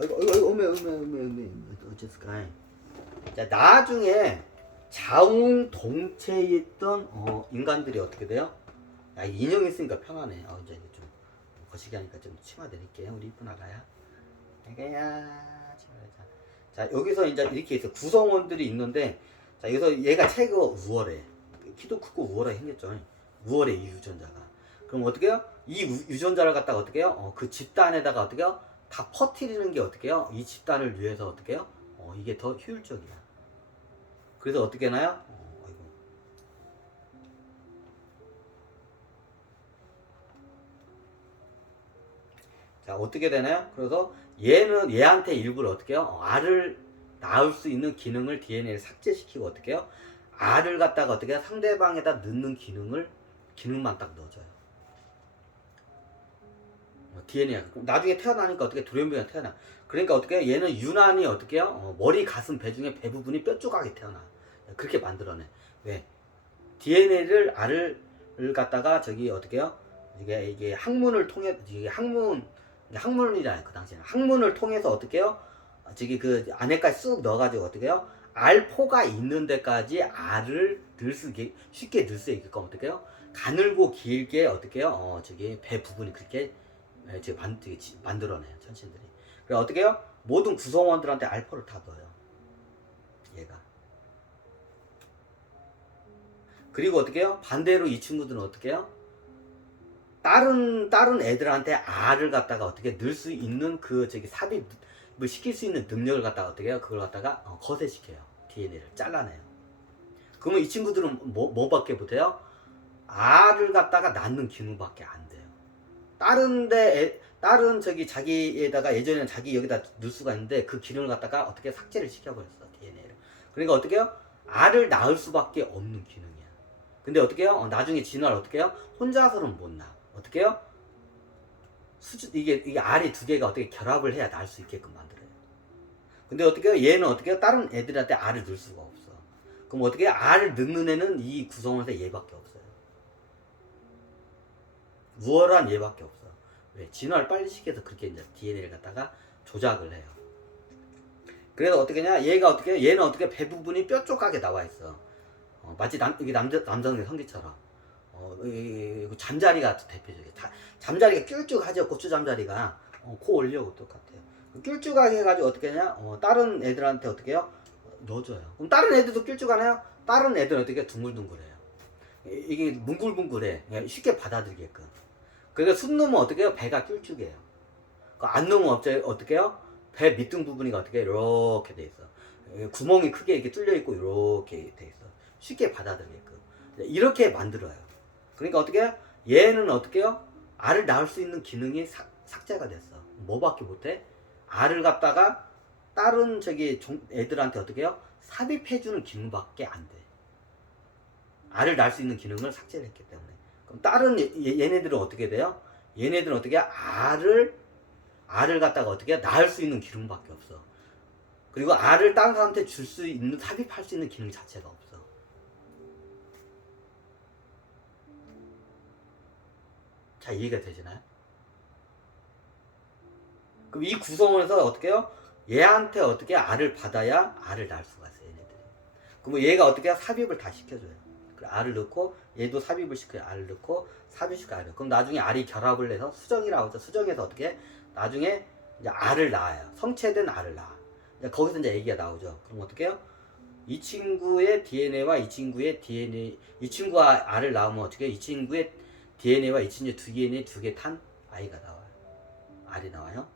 어이구, 어쨌을까? 자, 나중에 자웅동체에 있던 인간들이 어떻게 돼요? 야, 인형 있으니까 편하네. 이제 좀 거시기 하니까 좀 치마 드릴게요. 우리 이쁜 아가야. 아가야, 치마 드자. 자, 여기서 이제 이렇게 있어. 구성원들이 있는데, 자, 여기서 얘가 최고 우월해. 키도 크고 우월하게 생겼죠. 우월해, 이 유전자가. 그럼 어떻게 해요? 이 유전자를 갖다가 어떻게 해요? 그 집단에다가 어떻게 해요? 다 퍼뜨리는 게 어떻게 해요? 이 집단을 위해서 어떻게 해요? 이게 더 효율적이야. 그래서 어떻게 하나요? 아이고. 자, 어떻게 되나요? 그래서 얘한테 일부러 어떻게 해요? 알을 낳을 수 있는 기능을 DNA를 삭제시키고 어떻게 해요? 알을 갖다가 어떻게 해요? 상대방에다 넣는 기능만 딱 넣어줘요. DNA가. 나중에 태어나니까 어떻게 돌연변이가 태어나. 그러니까 어떻게 해요? 얘는 유난히 어떻게 해요? 머리, 가슴, 배 중에 배 부분이 뾰족하게 태어나. 그렇게 만들어내. 왜? DNA를 알을 갖다가 저기 어떻게 해요? 이게 항문을 통해 이게 항문이잖아요. 그 당시에는 항문을 통해서 어떻게 해요? 저기 그 안에까지 쑥 넣어가지고 어떻게 해요? 알포가 있는 데까지 알을 쉽게 넣을 수 있게끔 어떻게 해요? 가늘고 길게 어떻게 해요? 저기 배 부분이 그렇게 만들어내요. 천신들이. 그래 어떻게 해요? 모든 구성원들한테 알포를 다 넣어요. 얘가. 그리고 어떻게 해요? 반대로 이 친구들은 어떻게 해요? 다른 애들한테 알을 갖다가 어떻게 넣을 수 있는 삽입을 시킬 수 있는 능력을 갖다가 어떻게 해요? 그걸 갖다가 거세시켜요. DNA를 잘라내요. 그러면 이 친구들은 뭐밖에 못해요? 알을 갖다가 낳는 기능밖에 안 돼요. 다른 자기에다가 예전에는 자기 여기다 넣을 수가 있는데 그 기능을 갖다가 어떻게 삭제를 시켜버렸어. DNA를. 그러니까 어떻게 해요? 알을 낳을 수밖에 없는 기능이야. 근데 어떻게 해요? 나중에 진화를 어떻게 해요? 혼자서는 못 낳아. 어떻게 해요? 이게 알이 두 개가 어떻게 결합을 해야 낳을 수 있게끔 만들어요. 근데 어떻게 해요? 얘는 어떻게 해요? 다른 애들한테 알을 넣을 수가 없어. 그럼 어떻게 해요? 알을 넣는 애는 이 구성원에서 얘밖에 없어요. 우월한 얘밖에 없어. 왜? 진화를 빨리 시켜서 그렇게 이제 DNA를 갖다가 조작을 해요. 그래서 어떻게 냐 얘가 어떻게 해요? 얘는 어떻게 배 부분이 뾰족하게 나와 있어. 마치 이게 남성의 성기처럼. 잠자리가 대표적이에요. 잠자리가 낄쭉하죠. 고추 잠자리가. 코 올려고 똑같아요. 낄쭉하게 해가지고 어떻게 하냐? 다른 애들한테 어떻게 해요? 넣어줘요. 그럼 다른 애들도 낄쭉하나요? 다른 애들은 어떻게 둥글둥글해요. 이게 뭉글뭉글해. 쉽게 받아들이게끔. 그러니까 숨 넣으면 어떻게 해요? 배가 낄쭉해요. 안 넣으면 어떻게 해요? 배 밑둥 부분이 어떻게 이렇게 돼 있어. 구멍이 크게 이렇게 뚫려 있고 이렇게 돼 있어. 쉽게 받아들이게끔. 이렇게 만들어요. 그러니까 어떻게 해요? 얘는 어떻게 해요? 알을 낳을 수 있는 기능이 삭제가 됐어. 뭐밖에 못해? 알을 갖다가 다른 애들한테 어떻게 해요? 삽입해주는 기능밖에 안 돼. 알을 낳을 수 있는 기능을 삭제를 했기 때문에. 그럼 다른 얘네들은 어떻게 돼요? 얘네들은 어떻게 해요? 알을 갖다가 어떻게 해요? 낳을 수 있는 기능밖에 없어. 그리고 알을 다른 사람한테 줄 수 있는, 삽입할 수 있는 기능 자체가 없어. 자, 이해가 되시나요? 그럼 이 구성원에서 어떻게 해요? 얘한테 어떻게 알을 받아야 알을 낳을 수가 있어요, 얘네들이. 그럼 얘가 어떻게 해요? 삽입을 다 시켜줘요. 알을 넣고 얘도 삽입을 시켜요. 알을 넣고 삽입시켜요. 알을. 그럼 나중에 알이 결합을 해서 수정이라고 하죠. 수정해서 어떻게 해? 나중에 이제 알을 낳아요. 성체된 알을 낳아. 이제 거기서 이제 얘기가 나오죠. 그럼 어떻게 해요? 이 친구의 DNA와 이 친구의 DNA, 이 친구가 알을 낳으면 어떻게 해요? 이 친구의 DNA와 이 친구의 DNA 두 개 탄 아이가 나와요. 알이 나와요.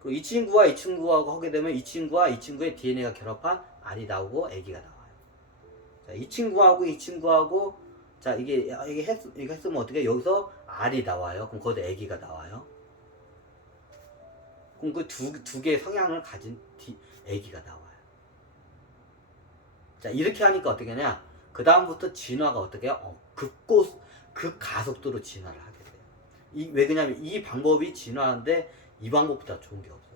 그리고 이 친구와 이 친구하고 하게 되면 이 친구와 이 친구의 DNA가 결합한 알이 나오고 아기가 나와요. 자, 이 친구하고 이 친구하고 자 이게 했으면 어떻게 여기서 알이 나와요. 그럼 거기서 아기가 나와요. 그럼 그 두 개의 성향을 가진 아기가 나와요. 자 이렇게 하니까 어떻게 하냐? 그 다음부터 진화가 어떻게 해요? 극가속도로 진화를 하게 돼요. 왜 그러냐면 이 방법이 진화하는데 이 방법보다 좋은 게 없어.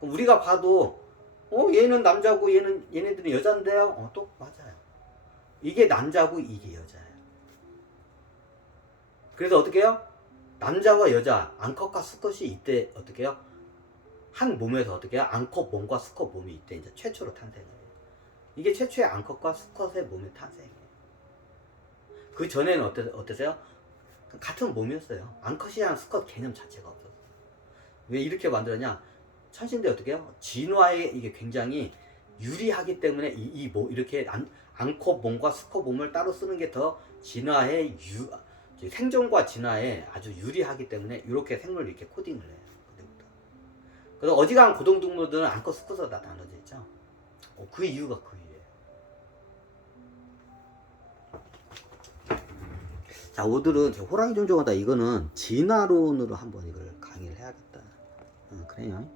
그럼 우리가 봐도 얘는 남자고 얘네들은 여잔데요. 또 맞아요. 이게 남자고 이게 여자예요. 그래서 어떻게 해요? 남자와 여자 암컷과 수컷이 이때 어떻게 해요? 한 몸에서 어떻게 해요? 암컷 몸과 수컷 몸이 이때 이제 최초로 탄생해요. 이게 최초의 암컷과 수컷의 몸의 탄생이에요. 그 전에는 어떠세요? 같은 몸이었어요. 암컷이랑 수컷 개념 자체가 없었어요. 왜 이렇게 만들었냐? 천신대 어떻게 해요? 진화에 이게 굉장히 유리하기 때문에 이렇게 암컷 몸과 수컷 몸을 따로 쓰는 게 더 진화에 생존과 진화에 아주 유리하기 때문에 이렇게 생물을 이렇게 코딩을 해요. 그때부터. 그래서 어지간한 고등동물들은 암컷 수컷으로 다 나눠져 있죠. 그 이유가 그 이유예요. 자, 오늘은 호랑이 좀 좋아한다. 이거는 진화론으로 한번 이걸 강의를 해야겠다. 그래요.